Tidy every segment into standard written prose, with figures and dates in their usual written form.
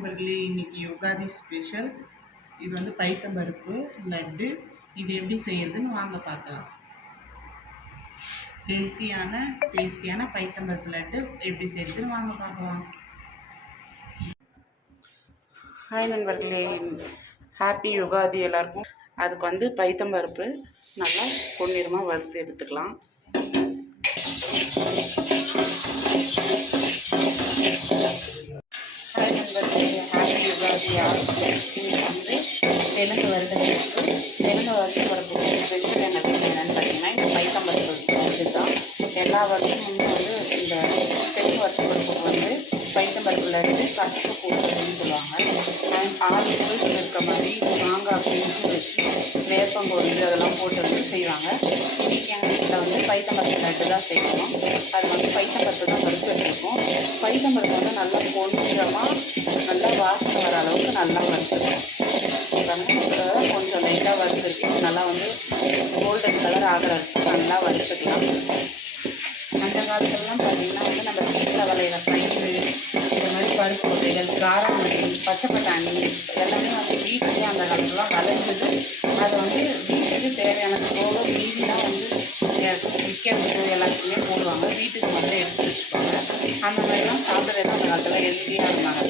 நண்பர்களே, இன்னைக்கு யுகாதி ஸ்பெஷல். இது வந்து பைத்தம்பருப்பு லட்டு. இது எப்படி செய்யறதுன்னு வாங்க பார்க்கலாம். ஹெல்த்தியான டேஸ்டியான பைத்தம்பருப்பு லட்டு எப்படி செய்யறதுன்னு வாங்க பார்க்கலாம். ஹாய் நண்பர்களே, ஹாப்பி யுகாதி எல்லாருக்கும். அதுக்கு வந்து பைத்தம்பருப்பு நல்லா பொன்னிறமாக வறுத்து எடுத்துக்கலாம். ஹாப்பி யுகாதி. வந்து தெலுங்கு வறுத்து பருப்பு ஸ்பெஷல் என்ன என்னென்னு பார்த்தீங்கன்னா, இந்த பைத்தம்பருப்பு இதுதான். எல்லா வருஷமும் வந்து இந்த தெலுங்கு வறுத்து பருப்புக்கு வந்து பைத்தம்பருப்பில் இருந்து கசப்பு போட்டுன்னு சொல்லுவாங்க. அண்ட் 6 சுவைகள் இருக்க மாதிரி மாங்காய் பிரிஞ்சு வச்சு வேப்பங்கொழுந்து அதெல்லாம் போட்டு வந்து செய்வாங்க. இன்றைக்கி எங்கள் வீட்டில் வந்து பைத்தம்பருப்பு லட்டு தான் செய்யணும். அது வந்து பைத்தம்பருப்பு தான் வறுத்து வச்சுருக்கோம். பைத்தம்பருப்பு வந்து நல்லா பொன்னிறமாக நல்லா வாசனை வர அளவுக்கு நல்லா வறுத்துக்கணும். கொஞ்சம் லைட்டாக வறுத்துருக்கு. நல்லா வந்து கோல்டன் கலர் ஆகிற நல்லா வறுத்துக்கலாம். அந்த காலத்துலலாம் பார்த்திங்கன்னா வந்து நம்ம வீட்டில் விளையிற பயிறு, இந்த மாதிரி பருப்பு வகைகள், காராமணி, பச்சை பட்டாணி எல்லாமே வந்து வீட்டிலே அந்த காலத்துலாம் விளைஞ்சது. அதை வந்து வீட்டுக்கு தேவையான போக மீதிலாம் வந்து விற்கிறதுக்கு எல்லாத்துக்குமே போடுவாங்க. வீட்டுக்கு மட்டும் எடுத்து வச்சுப்பாங்க. அந்த மாதிரிலாம் சாப்பிட்றது அந்த காலத்தில் ஹெல்த்தியாக இருந்தாங்க.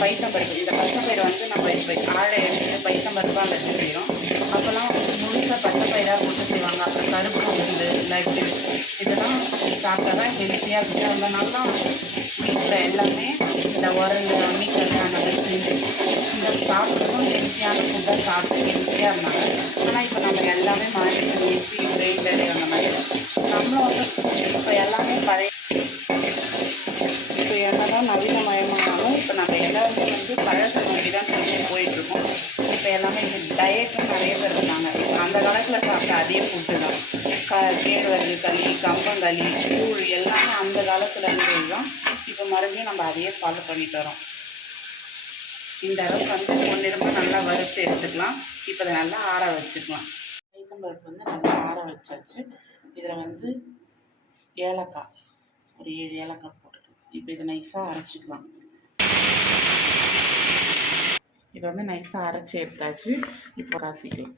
பைத்தம்பருப்பு, இந்த பச்சைப்பயிரை வந்து நம்ம இப்போ ஆழை எடுத்து பைத்தம்பருப்பாக லட்டு செய்கிறோம். அப்போல்லாம் முழுசாக பச்சைப்பயிராக போட்டு செய்வாங்க. அப்புறம் கருப்பு உளுந்து லட்டு இதெல்லாம் சாப்பிட்டா தான் ஹெல்த்தியாக இருக்குது. அந்த நல்லா வீட்டில் எல்லாமே இந்த உரல் அம்மிக்கல் அந்த மாதிரி செஞ்சு இந்த சாப்பிட்றதும் ஹெல்த்தியான ஃபுட்டாக சாப்பிட்டு ஹெல்த்தியாக இருந்தாங்க. ஆனால் இப்போ நம்ம எல்லாமே மாறிட்டு மிக்ஸி கிரைண்டர் அந்த மாதிரி நம்மளும் வந்து இப்போ எல்லாமே பழைய இப்போ என்னதான் நவீனமயமானாலும் இப்போ நம்ம எல்லாருமே வந்து பழசை நோக்கி தான் செஞ்சு போயிட்டுருக்கோம். இப்போ எல்லாமே இந்த டயட்டும் நிறைய பேர் இருந்தாங்க. இப்போ அந்த காலத்தில் சாப்பிட்ட அதே ஃபுட்டு தான். கேழ்வரகு களி, கம்பங்களி, கூழ் எல்லாமே அந்த காலத்தில் இருந்தது தான். இப்போ மறுபடியும் நம்ம அதையே ஃபாலோ பண்ணிட்டு வரோம். இந்த அளவுக்கு வந்து பொன்னிறமாக நல்லா வறுத்து எடுத்துக்கலாம். இப்போ அதை நல்லா ஆற வச்சுக்கலாம். பைத்தம்பருப்பு வந்து நல்லா ஆற வச்சாச்சு. இதில் வந்து ஏலக்காய் ஒரு 7 ஏலக்காய் போட்டுக்கலாம். இப்போ இதை நைஸாக அரைச்சிக்கலாம். இதை வந்து நைஸாக அரைச்சி எடுத்தாச்சு. இப்போ காசிக்கலாம்.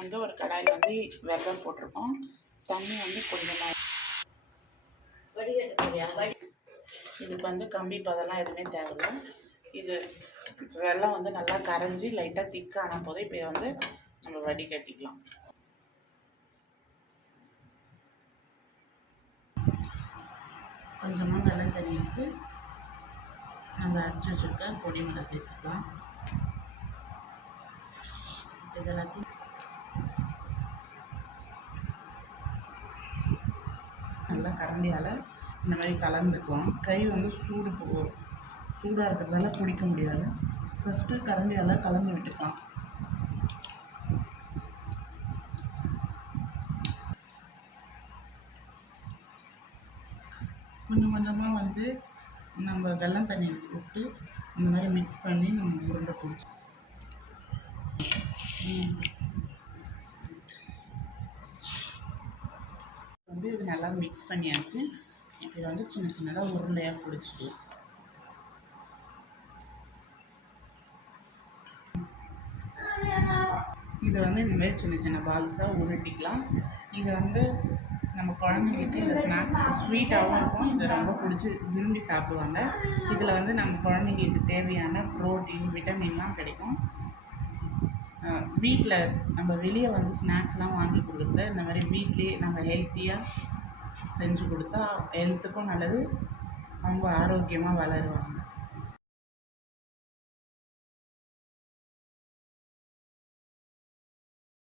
வந்து ஒரு கடாயில் வந்து வெல்லம் போட்டிருக்கோம். தண்ணி வந்து கொஞ்சமாக இதுக்கு வந்து கம்பி பதெல்லாம் எதுவுமே தேவையில்லை. இது வெல்லம் வந்து நல்லா கரைஞ்சி லைட்டாக திக்கான போது இப்போ வந்து நம்ம வடிகட்டிக்கலாம். கொஞ்சமாக வெல்லம் தண்ணி எடுத்து நம்ம அரைச்சி வச்சுருக்க பொடி மிளகா சேர்த்துக்கலாம். இதெல்லாத்தையும் நல்லா கரண்டியால் இந்த மாதிரி கலந்துக்குவோம். கை வந்து சூடாக இருக்கிறதால குடிக்க முடியாது. ஃபஸ்ட்டு கரண்டியால் கலந்து விட்டுக்கலாம். கொஞ்சம் கொஞ்சமாக வந்து நம்ம வெல்லம் தண்ணி விட்டு இந்த மாதிரி மிக்ஸ் பண்ணி நம்ம உருண்டை பிடிச்சி வந்து இது நல்லா மிக்ஸ் பண்ணியாச்சு. இப்போ வந்து சின்ன சின்னதாக உருண்டையாக பிடிச்சிட்டு இதை வந்து இந்த மாதிரி சின்ன சின்ன பால்ஸாக உருட்டிக்கலாம். இதை வந்து நம்ம குழந்தைங்களுக்கு இந்த ஸ்நாக்ஸ் ஸ்வீட்டாகவும் இருக்கும். இதை ரொம்ப பிடிச்சி விரும்பி சாப்பிடுவாங்க. இதில் வந்து நம்ம குழந்தைங்களுக்கு தேவையான ப்ரோட்டீன் விட்டமின்லாம் கிடைக்கும். வீட்டில் நம்ம வெளியே வந்து ஸ்நாக்ஸ்லாம் வாங்கி கொடுக்குறத இந்த மாதிரி வீட்லேயே நம்ம ஹெல்த்தியாக செஞ்சு கொடுத்தா ஹெல்த்துக்கும் நல்லது, ரொம்ப ஆரோக்கியமாக வளருவாங்க.